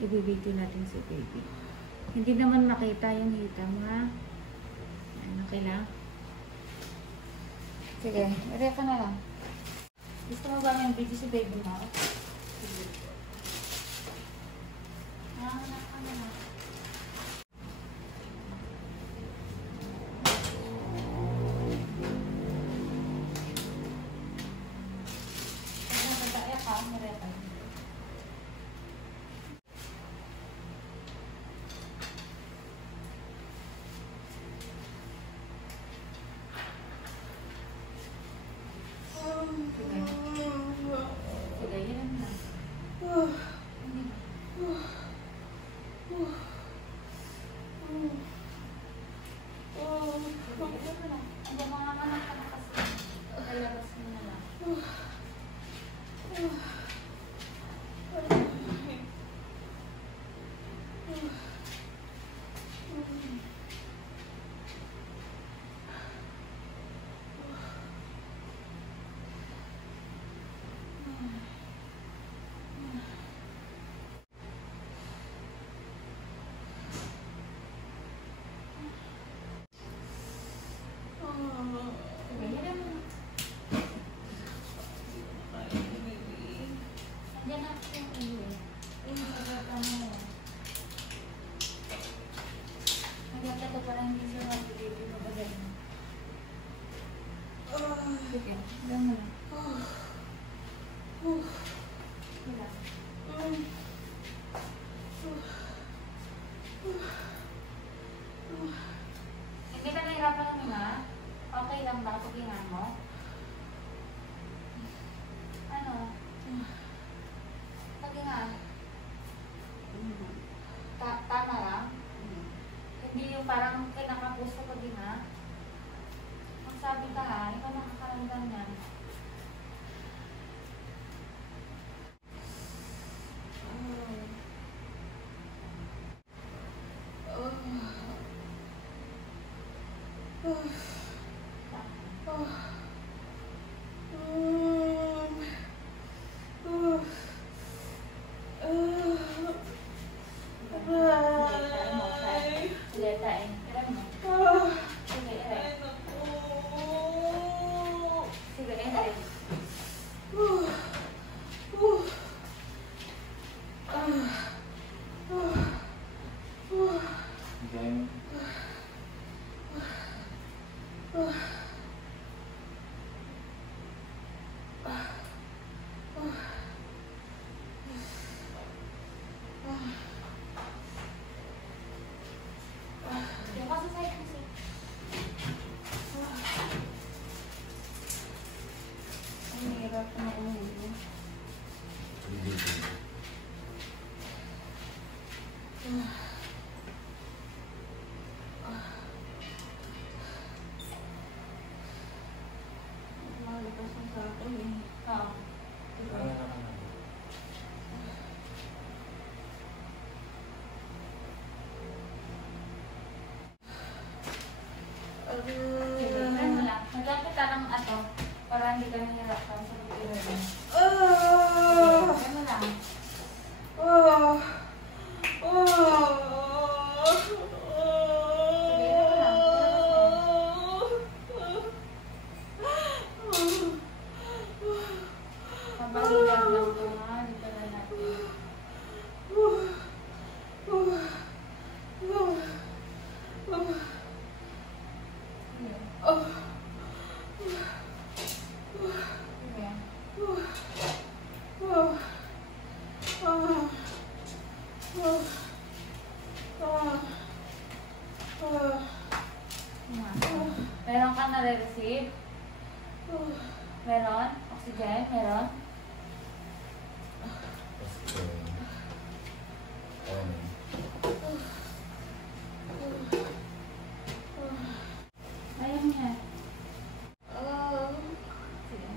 ibibigyo natin si baby. Hindi naman makita yung hita mo, ha? Ayan, okay lang. Sige, area ka na lang. Gusto mo ba may video si baby mo? Sige. Anak ka na lang. Sige, lang mo lang. Hindi ka nahirapan naman, ha? Okay lang ba? Paghingan mo? Ano? Paghingan? Tama lang? Hindi yung parang kinakapos sa paghinga? Magsabi ka, ha? Ikaw nakakaramdam yan. Magkakit ka ng ato para hindi ka nahihirapan sa pagkiragan. Ano lang? Pabalilan lang ito, ha? Dito na natin. Meron ka na-receive? Meron? Oxygen? Meron? Ayaw niya. Sige.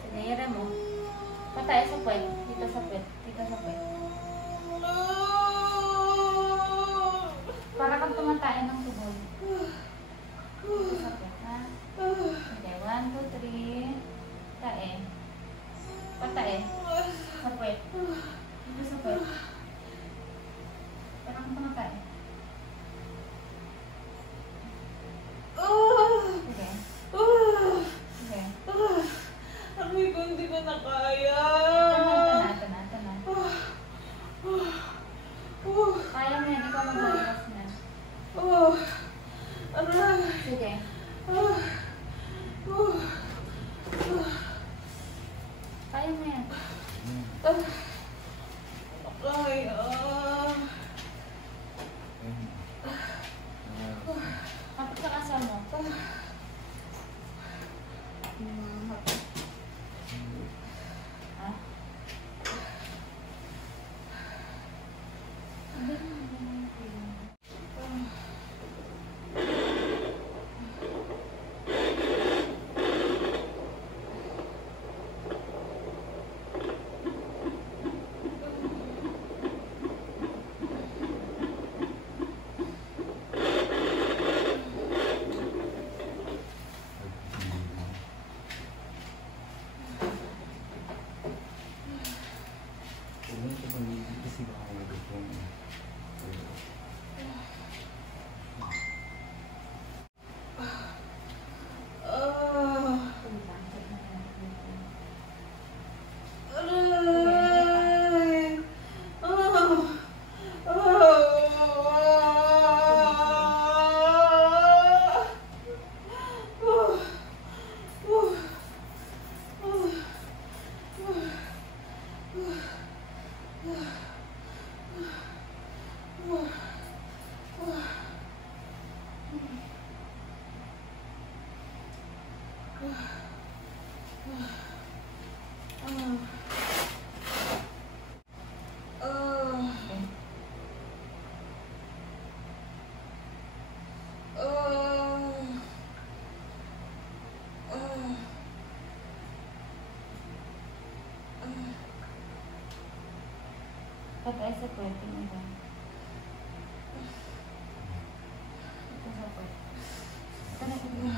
Sige, yara mo. Patay sa puwet. Dito sa puwet. Dito sa puwet. Para kang tumatain ng tubol. Ay, Kapag sa kasal mo. Ah? Pag-ay sa kwento mo ba? Ito sa kwento. Ito na ito mo.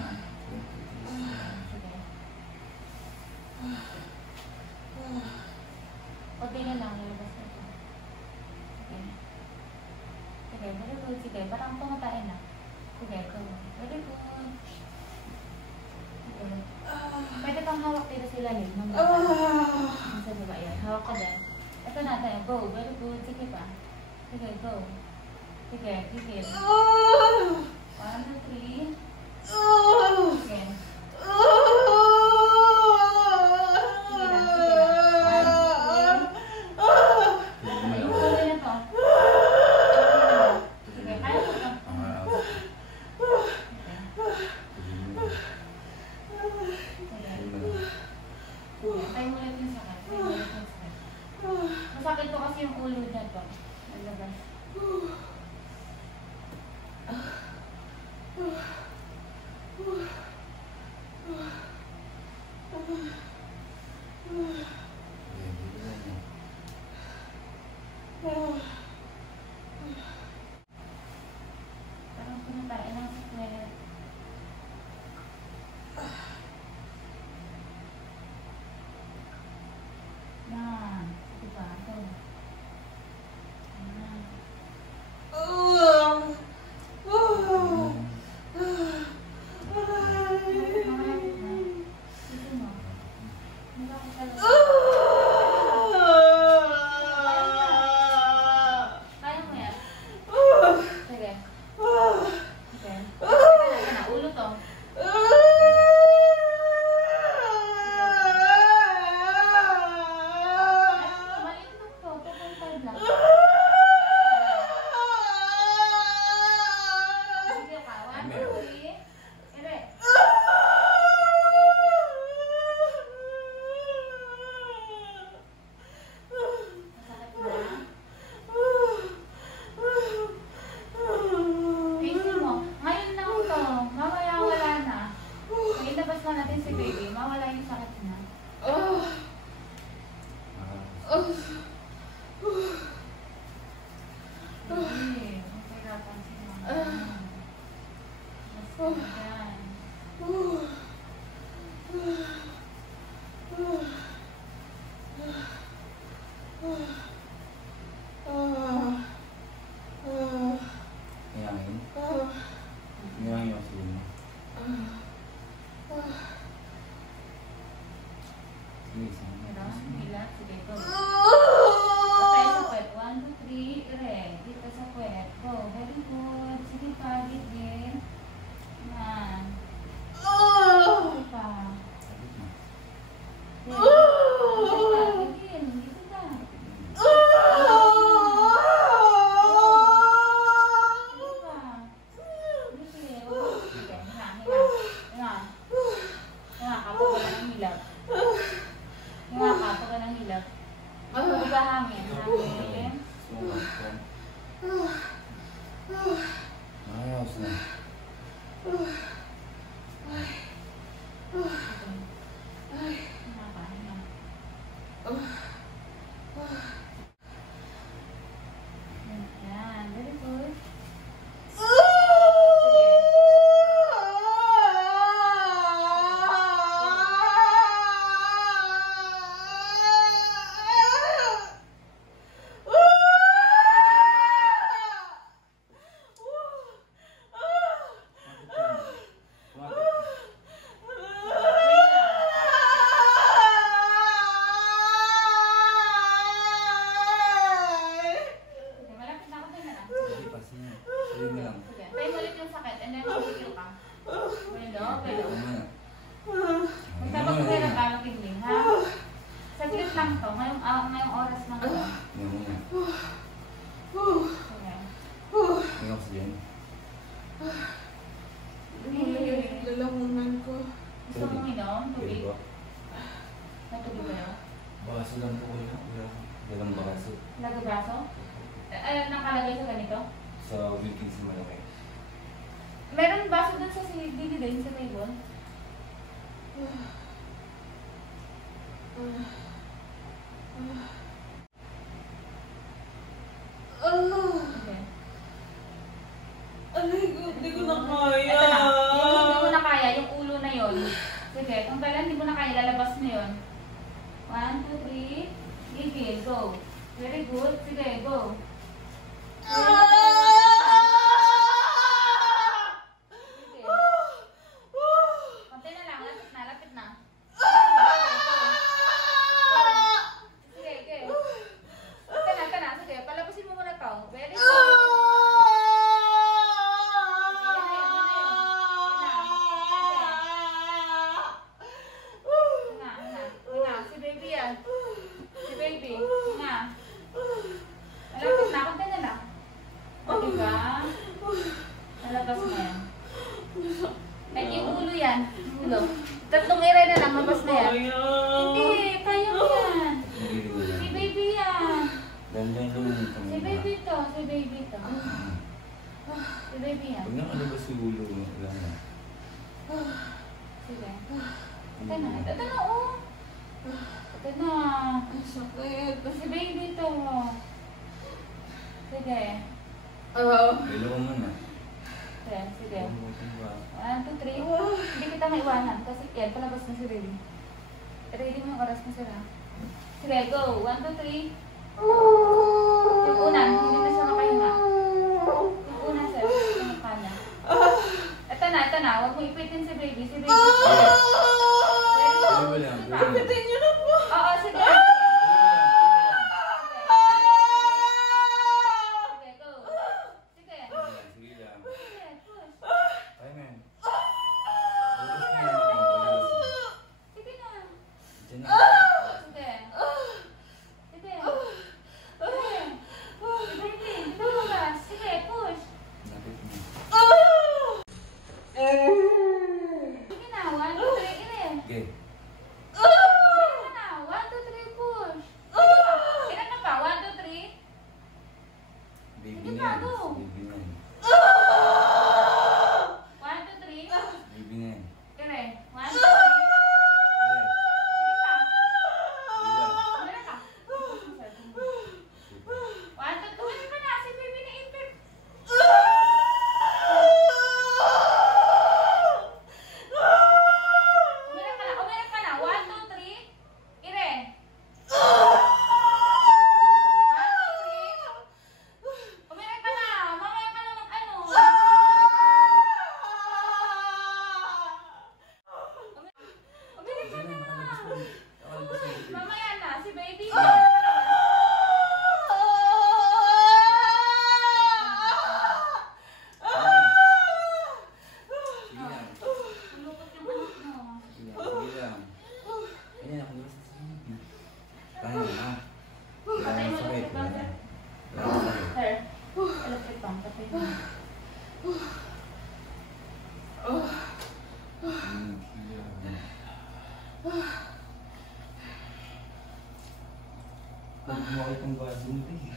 Sige. Okay na lang. Ilabas na ito. Okay. Sige, very good. Sige, parang tumatain na. Sige, go. Very good. Sige. Pwede kang hawak dito sila rin. Sa diba yan? Hawak ka dyan. Ito na tayo. Go. Very good. Sige pa. Sige, go. Sige, sige. 1, 2, 3. Sige. Sige lang, sige lang. 1, 2, 3. Ay, tuloy na to. Sige, kaya mo to. Sige. Tayo mo ulit yung sakit. Tayo mo ulit yung sakit. Masakit to kasi yung ulo niya to. Nalabas. Parang pumuntain lang sa kwet. Yan. Diba? Ito. Yan. Ito mo. Hindi ako talaga. Kaya mo yan? Sige. Okay. Kaya na. Ulo to. Maliit lang to. 2.5 lang. Sige pa. 1, 2, 3. Ere. Masakit na. Facing mo. Ngayon lang to. Mamaya wala na. Ilabas na natin si baby. Mawala yung sakit na. Hindi. Mahirapan si mama. Basta yan. Ngayangin? Ngayangin yung sige mo. Sige, isang. Meron? Ilan? Sige, go. Tayo sa kwet. 1, 2, 3. Ere. Dito sa kwet. Go. Very good. Sige pa. Gigil. Yan. Sige pa. Sabit na. Sige pa. Gigil. Dito lang. ng hilap. Hingaka ka ng hilap. Iba hangin. Hangin. Ayos na. Hingaka. Yan. Very good. Tayo ulit yung sakit and then mag-heal ka. Pwede. Magtapos ko na parang tingling, ha? Saglit lang to. Ngayong oras lang to. May oxygen. Lalamunan ko. Gusto mong inom? Tubig? Pwede ba? May tubig ba yun? Baso lang po kayo. Dalang baso. Lagabraso? Nakalagay sa ganito? Sa Wilkins malaki. Meron baso dun sa dito din sa table? Okay. Hindi ko na kaya. Ito na. Yung hindi mo na kaya, yung ulo na yon. Sige, kung kailan hindi mo na kaya, lalabas na yon. 1, 2, 3. Gigil, go. Very good. Sige, go. Konti na lang, lapit na. Sige, sige. Ito na, sige. Palabasin mo muna to. Very good. Si baby yan. Si baby. Nga. Malapit na, konti na lang. O, diba? Nalabas na yan. Ay, yung ulo yan. Ulo. 3 ere na lang, mabas na yan. Hindi, kaya mo yan. Si baby yan. Ganyan lang. Si baby to, si baby to. Si baby yan. Pag nakalabas yung ulo mo, wala na. Sige. Ito na, oh. Ito na. Ang sakit. Si baby to. Sige. Dalawa mo na. Sige, sige. 1, 2, 3. Sige. Hindi kita maiwanan kasi yan, palabas na si Ready. Ready mo yung oras mo sila. Sige, go. 1, 2, 3. Yung una, hindi na siya makahinga. Yung una, sir. Yung mukha niya. Ito na. Huwag mo ipitin si baby. Si baby. Ready? Kapitin niyo na po. Oo, sige. Sige, go. Sige. Sige lang. Sige, push. Ay, man. Labas na yan. Labas na. Sige na. Diyan na. Sige. Sige. Sige. Si baby, dito lumabas. Sige, push. Lapit mo. Sige na, 1, 2, 3, ire. Okay. Sige na. Huwag mo kayo itong baso mo, eh.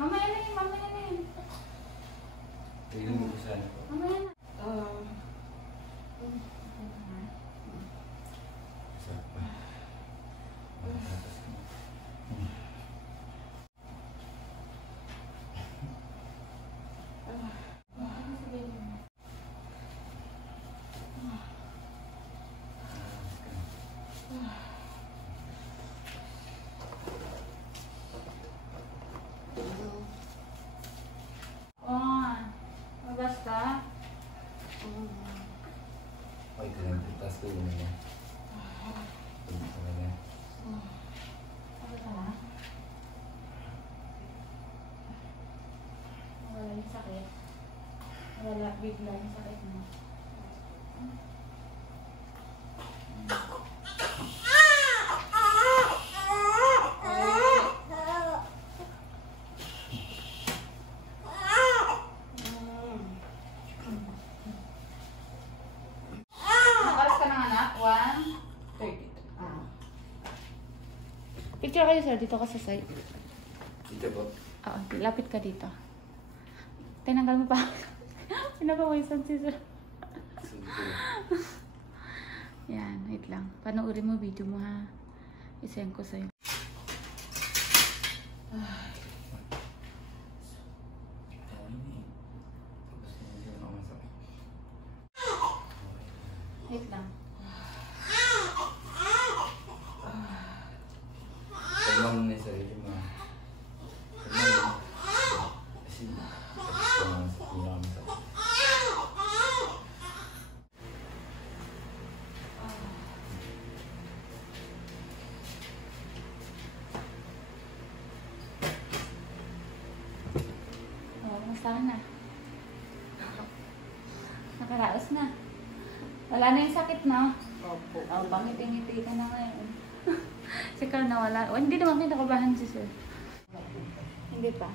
Mamaya na yun, mamaya na yun. Tignan mo kung saan ako. Mamaya na. Sarap pa. Basta. Okay, tapos ko yun na. Tignan ko na. Ano ka na? Wala yung sakit. Wala, bigla yung sakit mo. Picture kayo sir, dito ka sa side. Dito po. Oo, lapit ka dito. Tinanggal mo pa. Pinakawisan si sir. Sige. Yan, wait lang. Panoorin mo video mo ha. Isend ko sa'yo. Wait lang. Pagmam na sa iyo, ma. Kasi, sa pinakamasakit. Kamusta ka na? Nakaraos na. Wala na yung sakit na. Opo. Oh, pangiti-ngiti ka na ngayon. Si Carl nawala. Oh, hindi naman kinakabahan si sir. Hindi pa.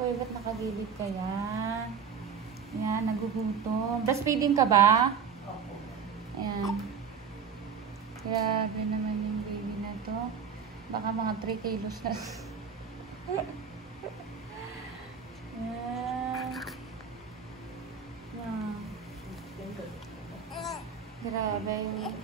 Uy, ba't nakagilid ka yan? Yan, nagugutom. Breastfeeding ka ba? Opo. Ayan. Grabe naman yung baby na to. Baka mga 3 kilos na. Ayan. Yan. Grabe yung